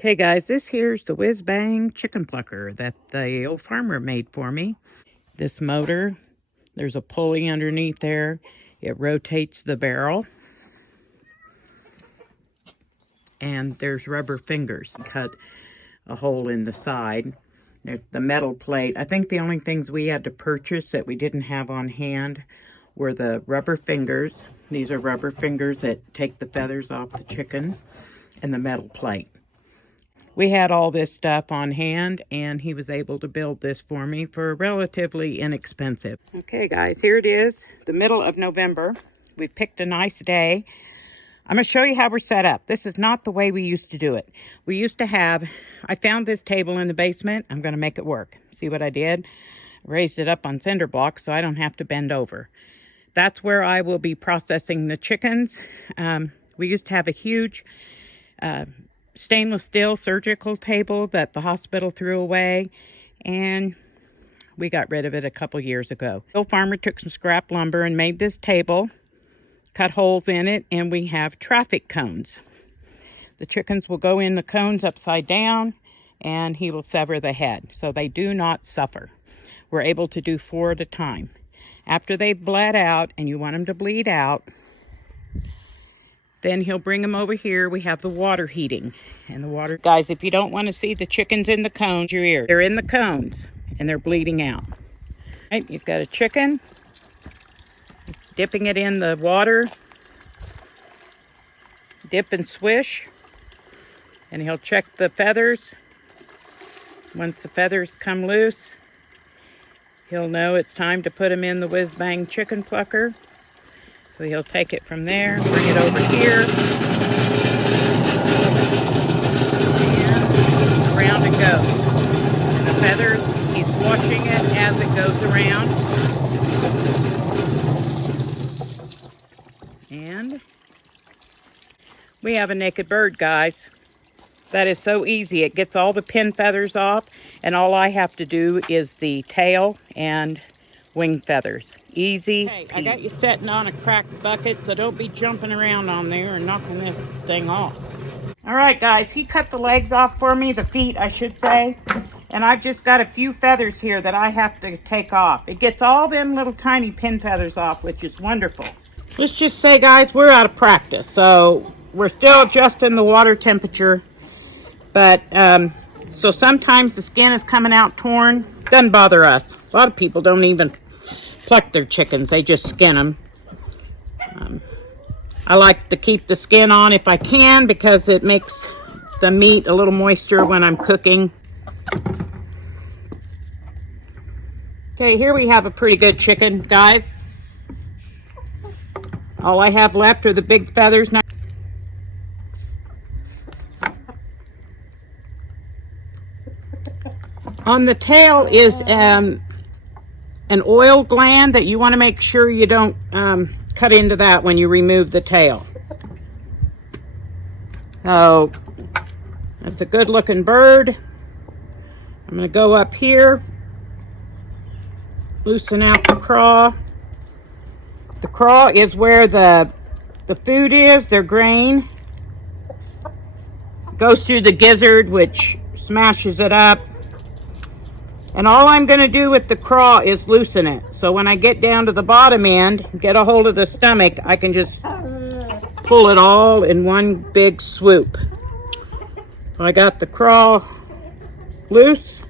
Okay guys, this here's the whiz Bang Chicken Plucker that the old farmer made for me. This motor, there's a pulley underneath there. It rotates the barrel. And there's rubber fingers cut a hole in the side. There's the metal plate. I think the only things we had to purchase that we didn't have on hand were the rubber fingers. These are rubber fingers that take the feathers off the chicken, and the metal plate. We had all this stuff on hand, and he was able to build this for me for relatively inexpensive. Okay guys, here it is, the middle of November. We've picked a nice day. I'm going to show you how we're set up. This is not the way we used to do it. We used to have, I found this table in the basement. I'm going to make it work. See what I did? Raised it up on cinder blocks so I don't have to bend over. That's where I will be processing the chickens. We used to have a huge stainless steel surgical table that the hospital threw away, and we got rid of it a couple years ago. The farmer took some scrap lumber and made this table, cut holes in it, and we have traffic cones. The chickens will go in the cones upside down, and he will sever the head, so they do not suffer. We're able to do 4 at a time. After they've bled out, and you want them to bleed out, then he'll bring them over here. We have the water heating. And the water, guys, if you don't want to see the chickens in the cones, your ear. They're in the cones and they're bleeding out. Right, you've got a chicken. Dipping it in the water. Dip and swish. And he'll check the feathers. Once the feathers come loose, he'll know it's time to put them in the whiz Bang Chicken Plucker. So he'll take it from there, bring it over here, and around it goes. And the feathers, he's watching it as it goes around. And we have a naked bird, guys. That is so easy. It gets all the pin feathers off, and all I have to do is the tail and wing feathers. Easy. Hey, I got you setting on a cracked bucket, so don't be jumping around on there and knocking this thing off. All right, guys, he cut the legs off for me, the feet, I should say. And I've just got a few feathers here that I have to take off. It gets all them little tiny pin feathers off, which is wonderful. Let's just say, guys, we're out of practice, so we're still adjusting the water temperature. But, so sometimes the skin is coming out torn. Doesn't bother us. A lot of people don't even pluck their chickens, they just skin them. I like to keep the skin on if I can because it makes the meat a little moisture when I'm cooking. Okay, here we have a pretty good chicken, guys. All I have left are the big feathers now. On the tail is an oil gland that you want to make sure you don't cut into that when you remove the tail. Oh, that's a good looking bird. I'm going to go up here, loosen out the craw. The craw is where the food is, their grain. Goes through the gizzard, which smashes it up. And all I'm going to do with the craw is loosen it. So when I get down to the bottom end, get a hold of the stomach, I can just pull it all in one big swoop. So I got the craw loose.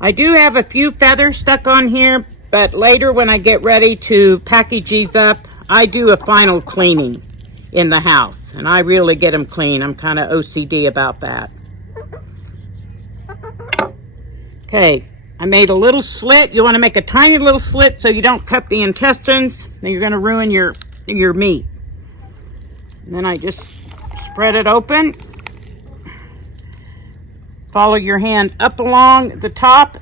I do have a few feathers stuck on here, but later when I get ready to package these up, I do a final cleaning in the house. And I really get them clean. I'm kind of OCD about that. Okay, I made a little slit. You want to make a tiny little slit so you don't cut the intestines. Then you're going to ruin your meat. And then I just spread it open. Follow your hand up along the top.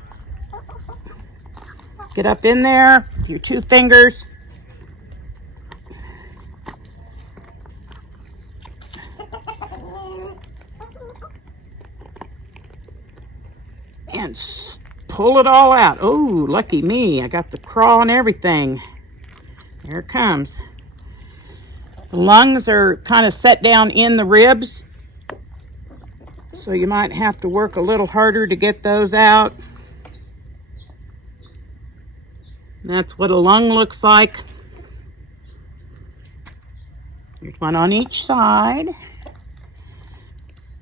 Get up in there with your 2 fingers. And pull it all out. Oh, lucky me. I got the craw and everything. There it comes. The lungs are kind of set down in the ribs, so you might have to work a little harder to get those out. That's what a lung looks like. There's one on each side.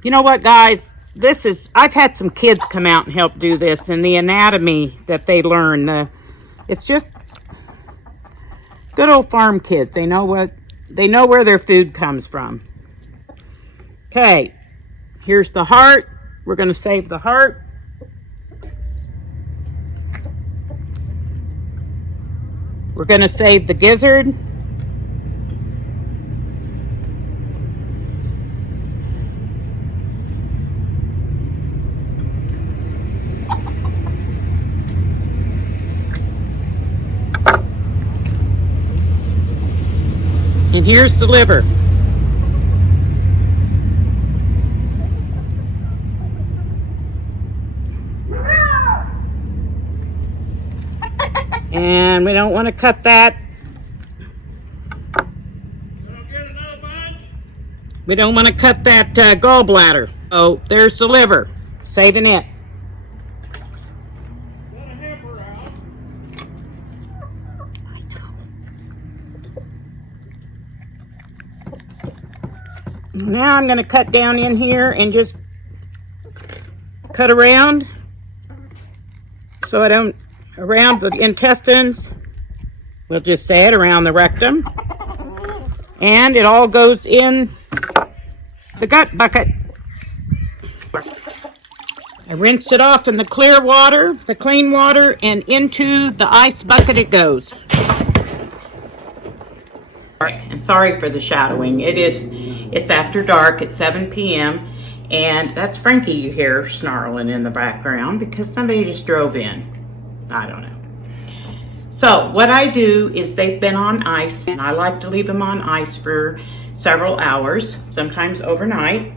You know what, guys? I've had some kids come out and help do this, and the anatomy that they learn, it's just good old farm kids. They know where their food comes from. Okay, here's the heart. We're going to save the heart. We're going to save the gizzard. And here's the liver. And we don't want to cut that. We don't want to cut that gallbladder. Oh, there's the liver. Saving it. Now I'm going to cut down in here and just cut around so I don't, around the intestines. We'll just say it, around the rectum. And it all goes in the gut bucket. I rinsed it off in the clear water, the clean water, and into the ice bucket it goes. And sorry for the shadowing. It's after dark at 7 p.m. and that's Frankie you hear snarling in the background because somebody just drove in. I don't know. So what I do is they've been on ice, and I like to leave them on ice for several hours, sometimes overnight.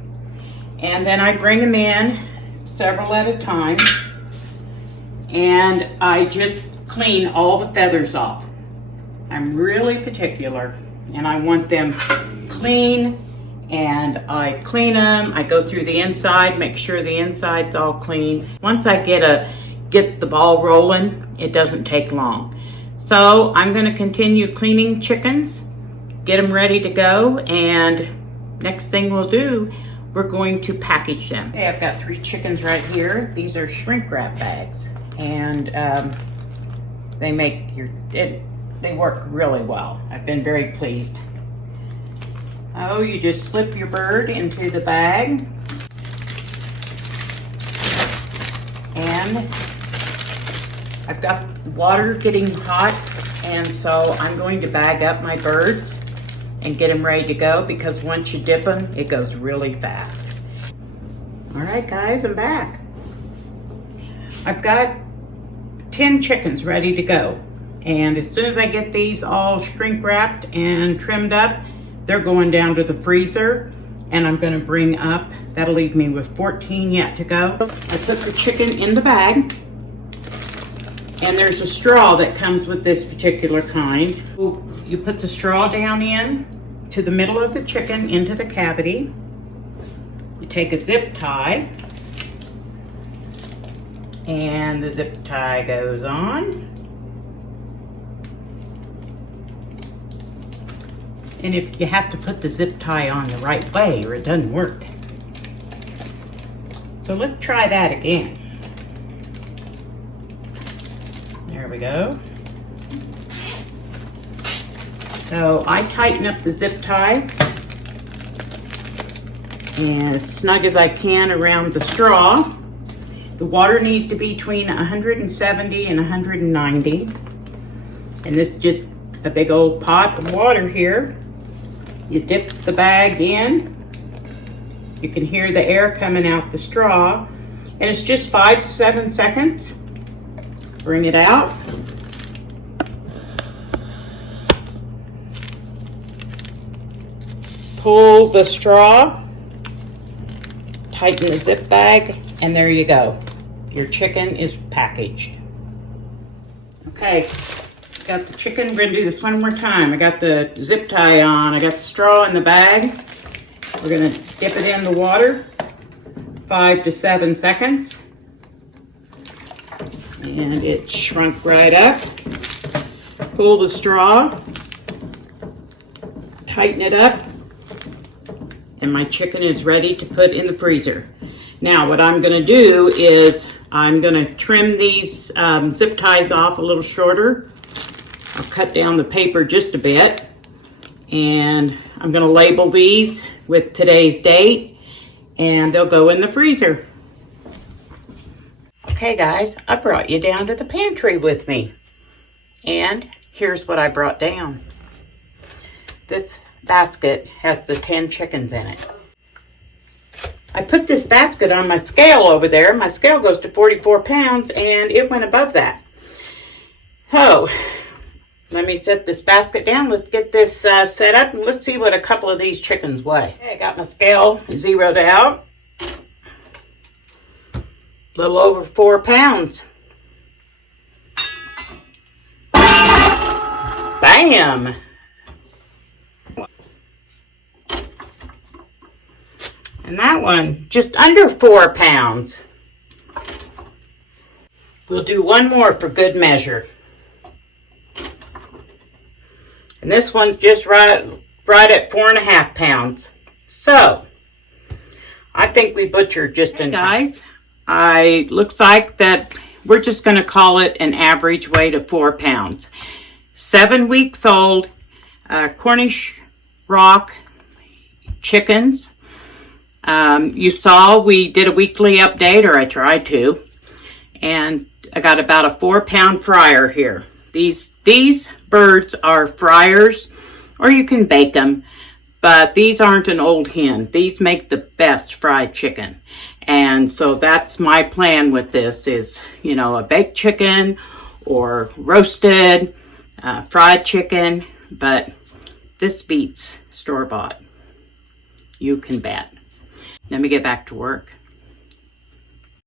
And then I bring them in several at a time, and I just clean all the feathers off. I'm really particular, and I want them clean, and I clean them. I go through the inside, make sure the inside's all clean. Once I get the ball rolling, it doesn't take long. So I'm going to continue cleaning chickens, get them ready to go, and next thing we'll do, we're going to package them. Okay, I've got 3 chickens right here. These are shrink wrap bags, and they work really well. I've been very pleased. Oh, you just slip your bird into the bag, and I've got water getting hot, and so I'm going to bag up my birds and get them ready to go, because once you dip them, it goes really fast. All right, guys, I'm back. I've got 10 chickens ready to go, and as soon as I get these all shrink wrapped and trimmed up, they're going down to the freezer, and I'm going to bring up, that'll leave me with 14 yet to go. I put the chicken in the bag, and there's a straw that comes with this particular kind. You put the straw down in to the middle of the chicken, into the cavity. You take a zip tie, and the zip tie goes on. And if you have to put the zip tie on the right way or it doesn't work. So let's try that again. There we go. So I tighten up the zip tie and as snug as I can around the straw. The water needs to be between 170 and 190. And this is just a big old pot of water here. You dip the bag in. You can hear the air coming out the straw. And it's just 5 to 7 seconds. Bring it out. Pull the straw. Tighten the zip bag. And there you go. Your chicken is packaged. Okay, Got the chicken. We're gonna do this one more time. I got the zip tie on. I got the straw in the bag. We're gonna dip it in the water, 5 to 7 seconds. And it shrunk right up. Pull the straw, tighten it up, and my chicken is ready to put in the freezer. Now what I'm gonna do is I'm gonna trim these zip ties off a little shorter. I'll cut down the paper just a bit, and I'm gonna label these with today's date, and they'll go in the freezer. Okay guys, I brought you down to the pantry with me, and here's what I brought down. This basket has the 10 chickens in it. I put this basket on my scale over there. My scale goes to 44 pounds, and it went above that. So, let me set this basket down. Let's get this set up, and let's see what a couple of these chickens weigh. Okay, I got my scale zeroed out. A little over 4 pounds. Bam! And that one, just under 4 pounds. We'll do one more for good measure. And this one's just right at 4.5 pounds. So, I think we butchered just in time. Guys, looks like that we're just going to call it an average weight of 4 pounds. 7 weeks old, Cornish Rock chickens. You saw we did a weekly update, or I tried to, and I got about a 4-pound fryer here. These birds are fryers, or you can bake them, but these aren't an old hen. These make the best fried chicken. And so that's my plan with this is, you know, a baked chicken or roasted, fried chicken, but this beats store-bought. You can bet. Let me get back to work.